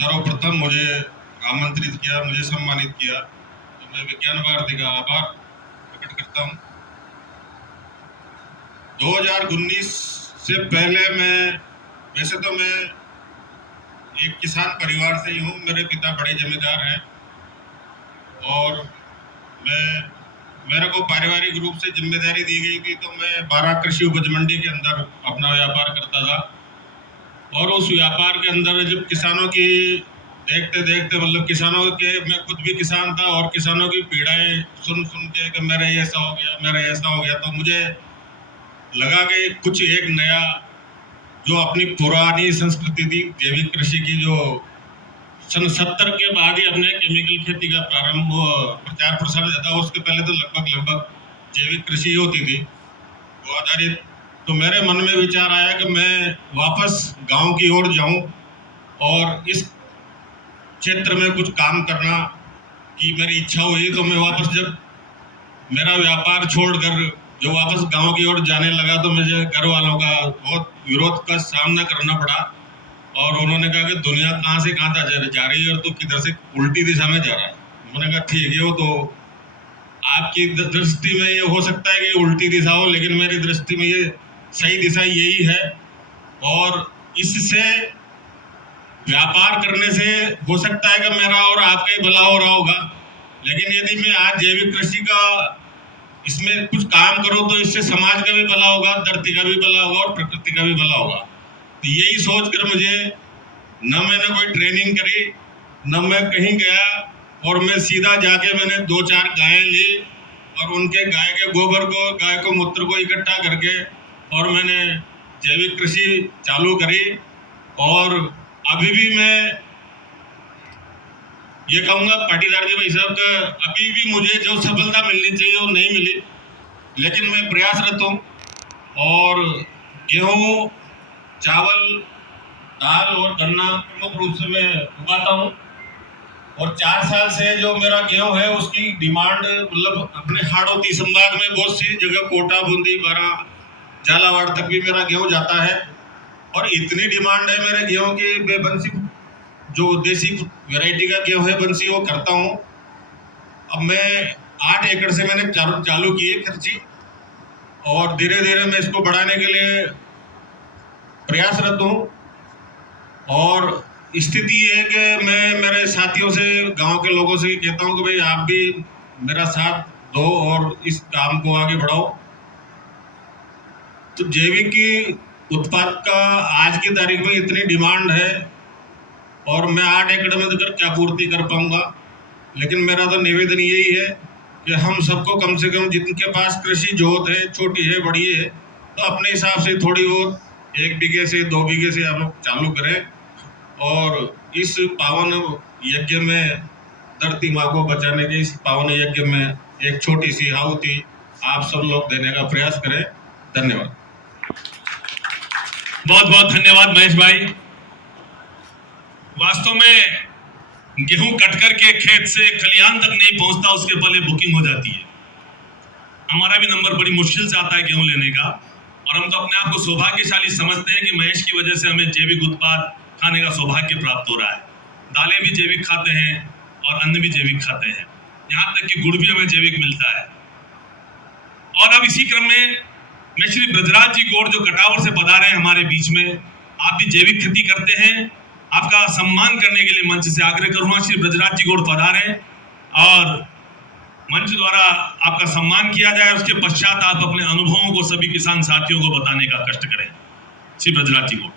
सर्वप्रथम मुझे आमंत्रित किया, मुझे सम्मानित किया, तो मैं विज्ञान भारती का आभार प्रकट करता हूँ। 2019 से पहले वैसे तो मैं एक किसान परिवार से ही हूँ। मेरे पिता बड़े जमींदार हैं और मेरे को पारिवारिक रूप से जिम्मेदारी दी गई थी, तो मैं 12 कृषि उपज मंडी के अंदर अपना व्यापार करता था। और उस व्यापार के अंदर जब किसानों की देखते देखते मतलब किसानों के, मैं खुद भी किसान था और किसानों की पीड़ाएं सुन सुन के कि मेरा ऐसा हो गया, मेरा ऐसा हो गया, तो मुझे लगा कि कुछ एक नया, जो अपनी पुरानी संस्कृति थी जैविक कृषि की, जो सन 70 के बाद ही अपने केमिकल खेती का प्रारंभ प्रचार प्रसार था, उसके पहले तो लगभग जैविक कृषि होती थी वो आधारित। तो मेरे मन में विचार आया कि मैं वापस गांव की ओर जाऊं और इस क्षेत्र में कुछ काम करना की मेरी इच्छा हुई। तो मैं वापस, जब मेरा व्यापार छोड़कर जो वापस गांव की ओर जाने लगा, तो मुझे घर वालों का बहुत विरोध का सामना करना पड़ा और उन्होंने कहा कि दुनिया कहाँ से कहाँ तक जा रही है और तू किधर से उल्टी दिशा में जा रहा है। मैंने कहा ठीक है, वो तो आपकी दृष्टि में ये हो सकता है कि उल्टी दिशा हो, लेकिन मेरी दृष्टि में ये सही दिशा यही है। और इससे व्यापार करने से हो सकता है कि मेरा और आपका ही भला हो रहा होगा, लेकिन यदि मैं आज जैविक कृषि का इसमें कुछ काम करूं तो इससे समाज का भी भला होगा, धरती का भी भला होगा और प्रकृति का भी भला होगा। तो यही सोचकर मुझे, न मैंने कोई ट्रेनिंग करी, न मैं कहीं गया, और मैं सीधा जाके मैंने 2-4 गायें ली और उनके गाय के गोबर को, गाय को मूत्र को इकट्ठा करके और मैंने जैविक कृषि चालू करी। और अभी भी मैं ये कहूँगा पाटीदार जी भाई साहब का, अभी भी मुझे जो सफलता मिलनी चाहिए वो नहीं मिली, लेकिन मैं प्रयासरत हूँ और गेहूँ, चावल, दाल और गन्ना प्रमुख रूप से मैं उगाता हूँ। और 4 साल से जो मेरा गेहूँ है उसकी डिमांड, मतलब अपने हाड़ौती संभाग में बहुत सी जगह, कोटा, बूंदी, बारा, झालावाड़ तक भी मेरा गेहूँ जाता है। और इतनी डिमांड है मेरे गेहूँ की, मैं बंसी, जो देसी वैरायटी का गेहूँ है बंसी, वो करता हूँ। अब मैं 8 एकड़ से मैंने चालू की है कृषि और धीरे धीरे मैं इसको बढ़ाने के लिए प्रयासरत हूँ। और स्थिति ये है कि मैं मेरे साथियों से, गांव के लोगों से कहता हूँ कि भाई आप भी मेरा साथ दो और इस काम को आगे बढ़ाओ। तो जैविक उत्पाद का आज की तारीख में इतनी डिमांड है और मैं 8 एकड़ में देकर क्या पूर्ति कर पाऊंगा, लेकिन मेरा तो निवेदन यही है कि हम सबको कम से कम, जिनके पास कृषि जोत है, छोटी है, बड़ी है, तो अपने हिसाब से थोड़ी बहुत 1 बीघे से 2 बीघे से आप लोग चालू करें और इस पावन यज्ञ में, धरती माँ को बचाने के इस पावन यज्ञ में एक छोटी सी आहुति आप सब लोग देने का प्रयास करें। धन्यवाद। बहुत बहुत धन्यवाद महेश भाई। वास्तव में गेहूं कट करके खेत से खलिहान तक नहीं पहुंचता, उसके पहले बुकिंग हो जाती है। हमारा भी नंबर बड़ी मुश्किल से आता है गेहूं लेने का, और हम तो अपने आप को सौभाग्यशाली समझते हैं कि महेश की वजह से हमें जैविक उत्पाद खाने का सौभाग्य प्राप्त हो रहा है। दालें भी जैविक खाते हैं और अन्न भी जैविक खाते हैं, यहाँ तक कि गुड़ भी हमें जैविक मिलता है। और अब इसी क्रम में मैं श्री ब्रजराज जी गौड़, जो कटावर से पधारे हैं हमारे बीच में, आप भी जैविक खेती करते हैं, आपका सम्मान करने के लिए मंच से आग्रह करूंगा। श्री ब्रजराज जी गौड़ पधारे और मंच द्वारा आपका सम्मान किया जाए। उसके पश्चात आप अपने अनुभवों को सभी किसान साथियों को बताने का कष्ट करें। श्री ब्रजराज जी गौड़।